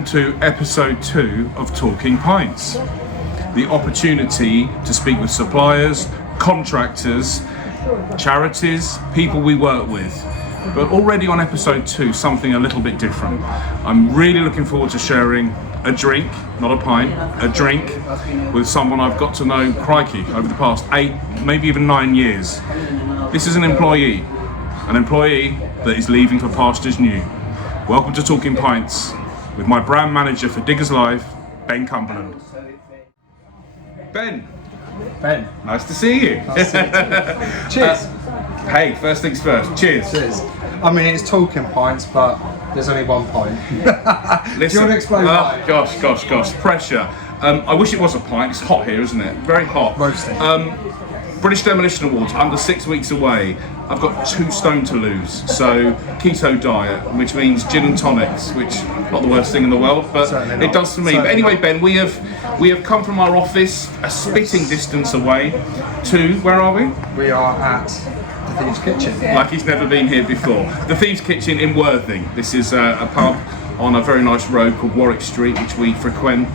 welcome to episode 2 of Talking Pints. The opportunity to speak with suppliers, contractors, charities, people we work with. But already on episode 2, something a little bit different. I'm really looking forward to sharing a drink, not a pint, a drink with someone I've got to know, crikey, over the past 8, maybe even 9 years. This is an employee that is leaving for pastures new. Welcome to Talking Pints with my brand manager for Diggers Live, Ben Cumberland. Ben, nice to see you. Nice to see you. Cheers. Hey, first things first, cheers. Cheers. I mean, it's Talking Pints, but there's only one pint. Listen, Do you want to explain why? Gosh, pressure. I wish it was a pint. It's hot here, isn't it? Very hot. Roasting. British Demolition Awards, under 6 weeks away. I've got 2 stone to lose, so keto diet, which means gin and tonics, which not the worst thing in the world, but it does for me. But anyway, Ben, we have come from our office a spitting distance away to, where are we? We are at the Thieves Kitchen. Like he's never been here before. The Thieves Kitchen in Worthing. This is a pub on a very nice road called Warwick Street, which we frequent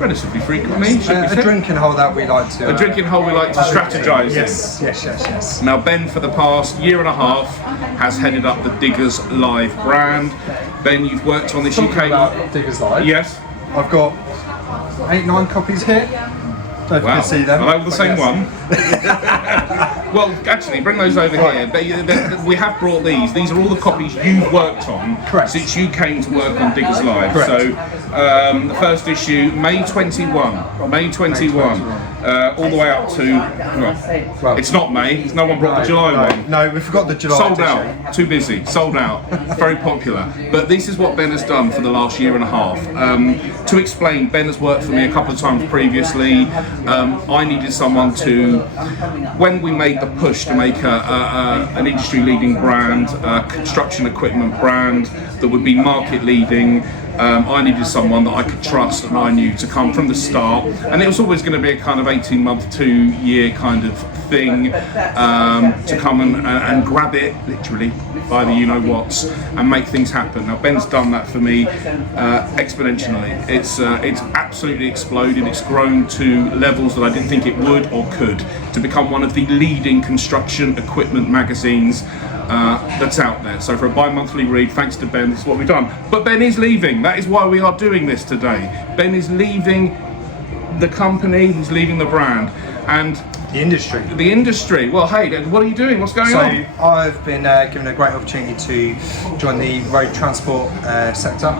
relatively frequently. A drinking hole that we like to... A drinking hole we like to strategise in. Yes. Now Ben, for the past year and a half, has headed up the Diggers Live brand. Ben, you've worked on this Talking UK... about Diggers Live. Yes. I've got 8-9 copies here. Don't know if you can see them. Are they the same one? Well, actually, bring those over here. We have brought these. These are all the copies you've worked on since you came to work on Diggers Live. Correct. So, the first issue, May 21, all the way up to, well, it's not May, no one brought the July one. No, we forgot the July Sold edition. out, too busy, sold out, very popular. But this is what Ben has done for the last year and a half. To explain, Ben has worked for me a couple of times previously. I needed someone to, when we made the push to make an industry-leading brand, a construction equipment brand that would be market-leading, I needed someone that I could trust and I knew to come from the start, and it was always going to be a kind of 18-month, 2-year kind of thing, to come and grab it, literally, by the you-know-whats, and make things happen. Now Ben's done that for me exponentially. It's absolutely exploded. It's grown to levels that I didn't think it would or could, to become one of the leading construction equipment magazines that's out there. So for a bi-monthly read, thanks to Ben, this is what we've done. But Ben is leaving. That is why we are doing this today. Ben is leaving the company, he's leaving the brand. And The industry. Well, hey, what are you doing? What's going on? So I've been given a great opportunity to join the road transport sector,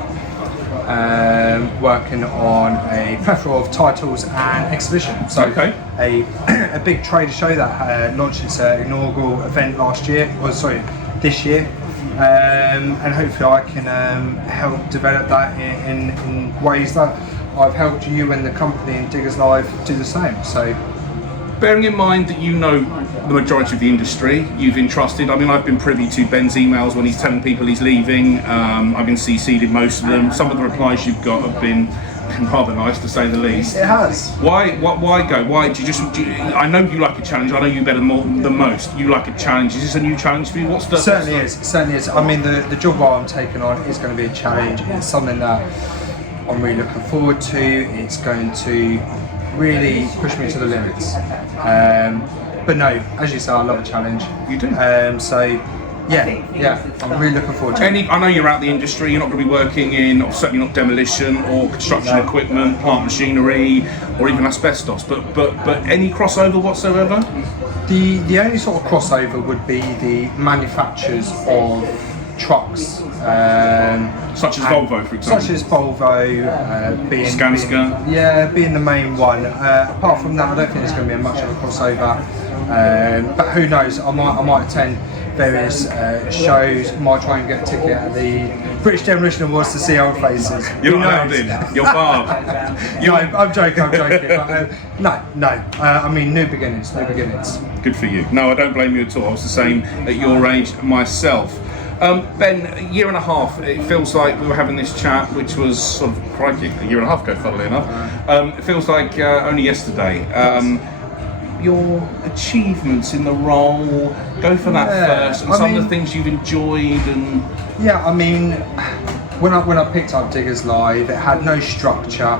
working on a plethora of titles and exhibitions. So a big trade show that launched its inaugural event this year, and hopefully I can help develop that in ways that I've helped you and the company and Diggers Live do the same. So, bearing in mind that you know the majority of the industry, you've entrusted, I've been privy to Ben's emails when he's telling people he's leaving. I've been CC'd in most of them. Some of the replies you've got have been rather nice, to say the least. It has. Why go? Why do you I know you like a challenge. I know you better than most. You like a challenge. Is this a new challenge for you? Certainly is. I mean, the job role I'm taking on is going to be a challenge. It's something that I'm really looking forward to. It's going to really push me to the limits. But no, as you say, I love a challenge. You do. Yeah, I'm really looking forward to it. I know you're out the industry, you're not going to be working in, or certainly not demolition or construction equipment, plant machinery, or even asbestos, but any crossover whatsoever? The only sort of crossover would be the manufacturers of trucks. Such as Volvo, for example. Such as Volvo, being Skanska. Being the main one. Apart from that, I don't think there's going to be much of a crossover. But who knows? I might attend various shows. Might try and get a ticket at the British Demolition Awards to see old faces. You're not allowed in. You're barred. I'm joking. But, no. New beginnings. Good for you. No, I don't blame you at all. I was the same at your age myself. Ben, a year and a half, it feels like we were having this chat, which was sort of, crikey, a year and a half ago, funnily enough. It feels like only yesterday. Your achievements in the role, go for that first, and some of the things you've enjoyed. And when I picked up Diggers Live, it had no structure.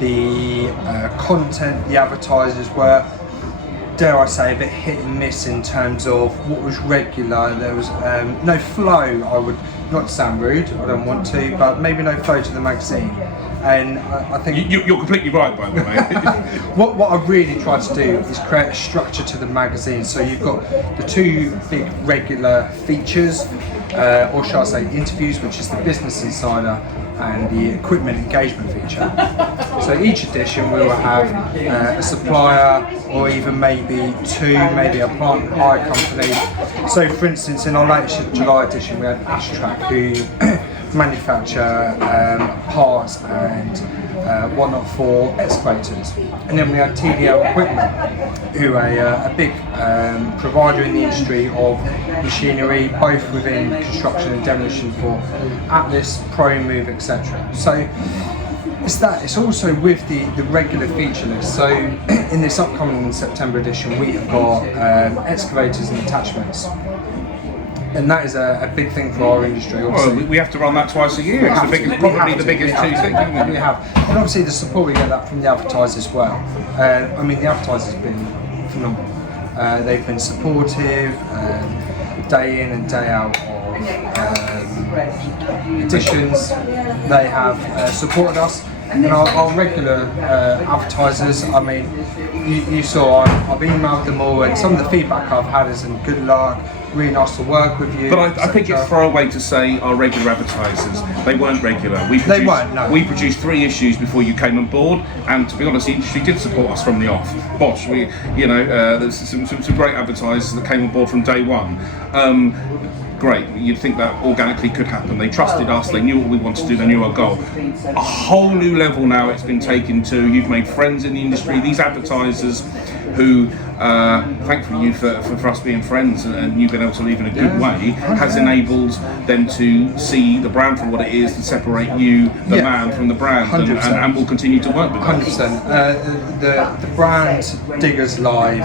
The content, the advertisers were, dare I say, a bit hit and miss in terms of what was regular. There was no flow. I would not sound rude, I don't want to, but maybe no flow to the magazine. And I think you're completely right, by the way. what I really tried to do is create a structure to the magazine. So you've got the two big regular features, or shall I say interviews, which is the Business Insider and the Equipment Engagement feature. So each edition we will have a supplier, or even maybe two, maybe a plant hire company. So for instance, in our latest July edition we had Ashtrack, who manufacture parts and whatnot for excavators. And then we had TDL Equipment, who are a big provider in the industry of machinery, both within construction and demolition for Atlas, Pro Move, etc. So it's also with the regular feature list. So in this upcoming September edition we have got excavators and attachments. And that is a big thing for our industry. Well, we have to run that twice a year. It's probably the biggest two things. We have. And obviously the support we get that from the advertisers as well. I mean, the advertisers have been phenomenal. They've been supportive day in and day out of editions. They have supported us. And our regular advertisers, I mean, you saw I've emailed them all, and some of the feedback I've had is good luck, really nice to work with you. But I think it's throwaway to say our regular advertisers. They weren't regular. They weren't, no. We produced 3 issues before you came on board, and to be honest, the industry did support us from the off. Bosh, there's some great advertisers that came on board from day one. Great, you'd think that organically could happen. They trusted us, they knew what we wanted to do, they knew our goal. A whole new level now it's been taken to. You've made friends in the industry. These advertisers who, thankfully you for us being friends and you being able to leave in a good way, has enabled them to see the brand for what it is and separate you, the man, from the brand, and we'll continue to work with them. 100%. The brand Diggers Live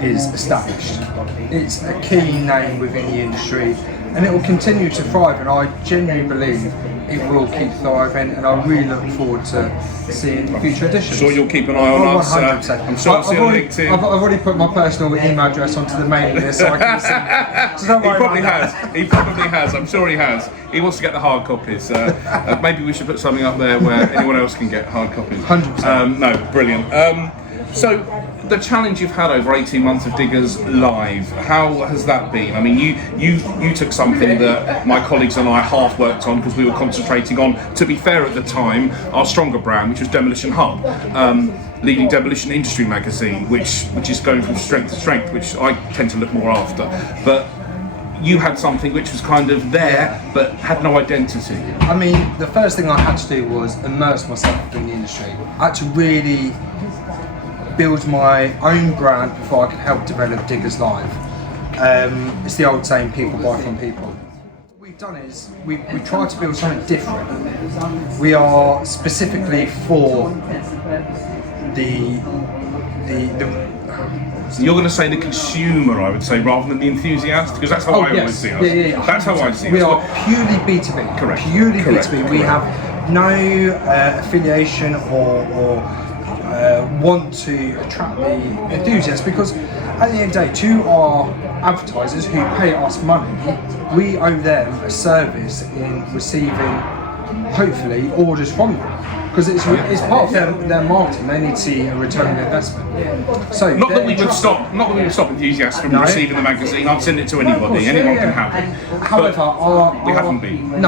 is established. It's a key name within the industry, and it will continue to thrive, and I genuinely believe it will keep thriving, and I really look forward to seeing future editions. Sure, you'll keep an eye on us. 100%. I'm sure I'll see on LinkedIn. I've already put my personal email address onto the mailing list, so I can send. So don't worry. He probably has. I'm sure he has. He wants to get the hard copies. Maybe we should put something up there where anyone else can get hard copies. 100%. No, brilliant. So the challenge you've had over 18 months of Diggers Live, how has that been? I mean, you took something that my colleagues and I half worked on because we were concentrating on, to be fair at the time, our stronger brand, which was Demolition Hub, leading demolition industry magazine, which is going from strength to strength, which I tend to look more after. But you had something which was kind of there, but had no identity. I mean, the first thing I had to do was immerse myself in the industry. I had to really build my own brand before I could help develop Diggers Live. It's the old saying, people buy from people. What we've done is we tried to build something different. We are specifically for the So you're going to say the consumer, I would say, rather than the enthusiast, because that's how I always see us. Yeah. That's how I see us. We are purely B2B. Correct. Purely B2B. We have no affiliation or want to attract the enthusiasts, because at the end of the day, to our advertisers who pay us money, we owe them a service in receiving, hopefully, orders from them. Because it's part of their marketing. They need to see a return on investment. So not that we would stop enthusiasts from receiving the magazine. I'd send it to anybody. Anyone can have it. However, we haven't been.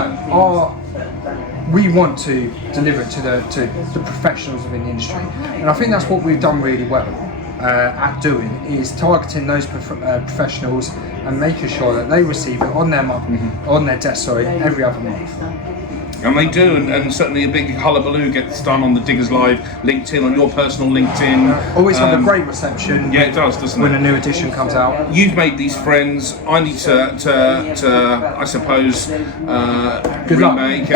We want to deliver it to the professionals within the industry, and I think that's what we've done really well at doing, is targeting those professionals and making sure that they receive it on their desk every other month. And they do, and certainly a big hullabaloo gets done on the Diggers Live LinkedIn, on your personal LinkedIn. Always have a great reception. Yeah, it does, doesn't it? When a new edition comes out. You've made these friends. I need to I suppose, remake.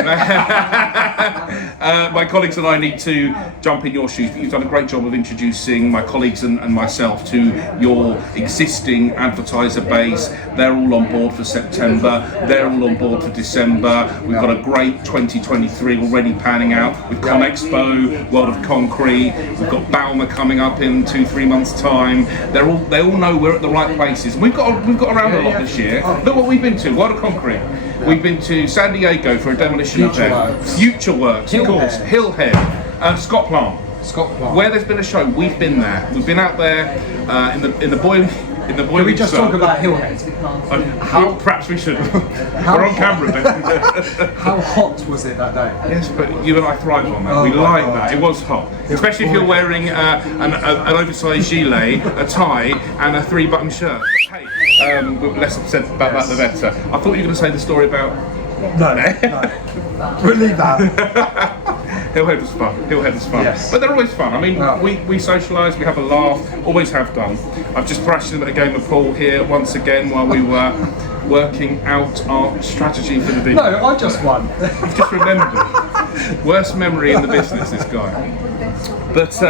My colleagues and I need to jump in your shoes. But you've done a great job of introducing my colleagues and myself to your existing advertiser base. They're all on board for September. They're all on board for December. We've got a great 2023 already panning out with ConExpo, World of Concrete. We've got Balmer coming up in 2-3 months' time. They all know we're at the right places. We've got around a lot this year. Look what we've been to. World of Concrete. We've been to San Diego for a demolition event. Future Works, of course. Hillhead. Scott Plant. Where there's been a show, we've been there. We've been out there in the boiling. Can we just talk about Hillhead? Perhaps we should. We're on camera, Ben. How hot was it that day? Yes, but you and I thrive on that. We like that. It was hot. Especially if you're wearing an oversized gilet, a tie, and a 3-button shirt. Hey, less said about that the better. I thought you were going to say the story about... No. We'll leave that. Hillhead was fun. Yes. But they're always fun. I mean, we socialise, we have a laugh, always have done. I've just thrashed him at a game of pool here once again while we were working out our strategy for the video. No, I just won. I've just remembered. Worst memory in the business, this guy. But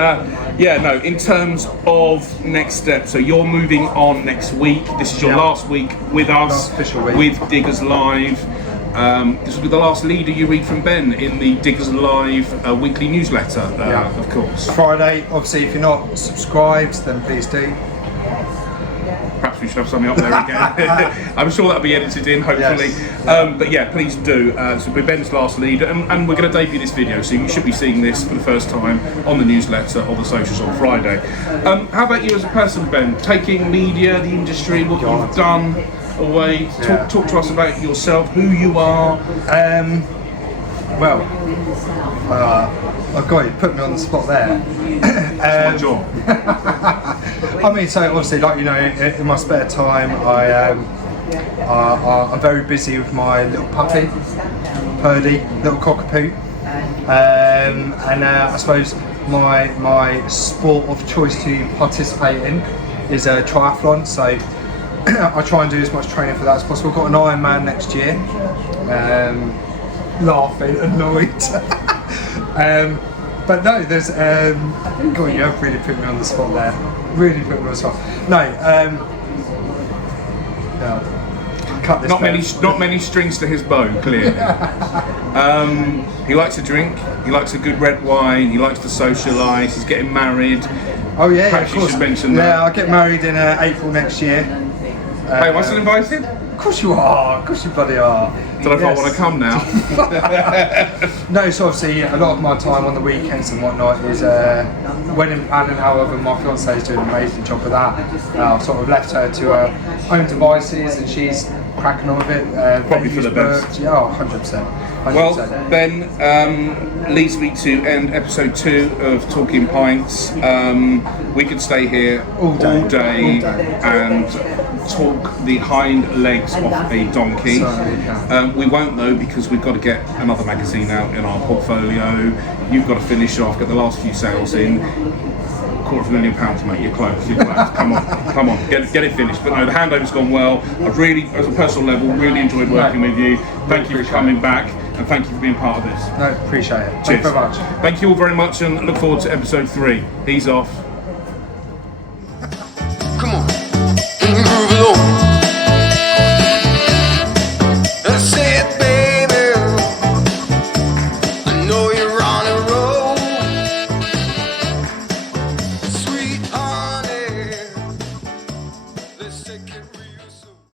in terms of next steps, so you're moving on next week. This is your last week with us, official week. With Diggers Live. This will be the last leader you read from Ben in the Diggers Live weekly newsletter, of course. Friday, obviously, if you're not subscribed, then please do. Perhaps we should have something up there again. I'm sure that'll be edited in, hopefully. Yes. But yeah, please do. So it'll be Ben's last leader, and we're going to debut this video, so you should be seeing this for the first time on the newsletter or the socials on Friday. How about you as a person, Ben? Taking media, the industry, what you've done away. Talk to us about yourself, who you are. Oh God, you put me on the spot there. My job. I mean, so obviously, like, you know, in my spare time, I'm very busy with my little puppy, Purdy, little cockapoo, and I suppose my sport of choice to participate in is a triathlon. So I try and do as much training for that as possible. I've got an Ironman next year. Laughing, annoyed. But no, there's God, you have really put me on the spot there. Really put me on the spot. Cut this. Not many strings to his bow, clearly. He likes to drink. He likes a good red wine. He likes to socialise. He's getting married. Oh yeah, perhaps of course. You should mention that. Yeah, I'll get married in April next year. Hey, am I still invited? Of course you are. Of course you bloody are. Don't know if I want to come now. No, so obviously a lot of my time on the weekends and whatnot is wedding planning. However, my fiance is doing an amazing job of that. I've sort of left her to her own devices, and she's cracking on with it. Probably for the best. Yeah, 100%. Well, Ben, leads me to end episode 2 of Talking Pints. We could stay here all day and talk the hind legs off a donkey. We won't though, because we've got to get another magazine out in our portfolio. You've got to finish off, get the last few sales in. £250,000, mate. You're close. Come on, get it finished. But no, the handover's gone well. I've really, as a personal level, really enjoyed working with you. Thank you for coming back, and thank you for being part of this. No, appreciate it. Cheers. Thank you very much. Thank you all very much, and look forward to episode 3. He's off. Come on, groove along. That's it, baby. I know you're on a roll, sweet honey. Let's take it.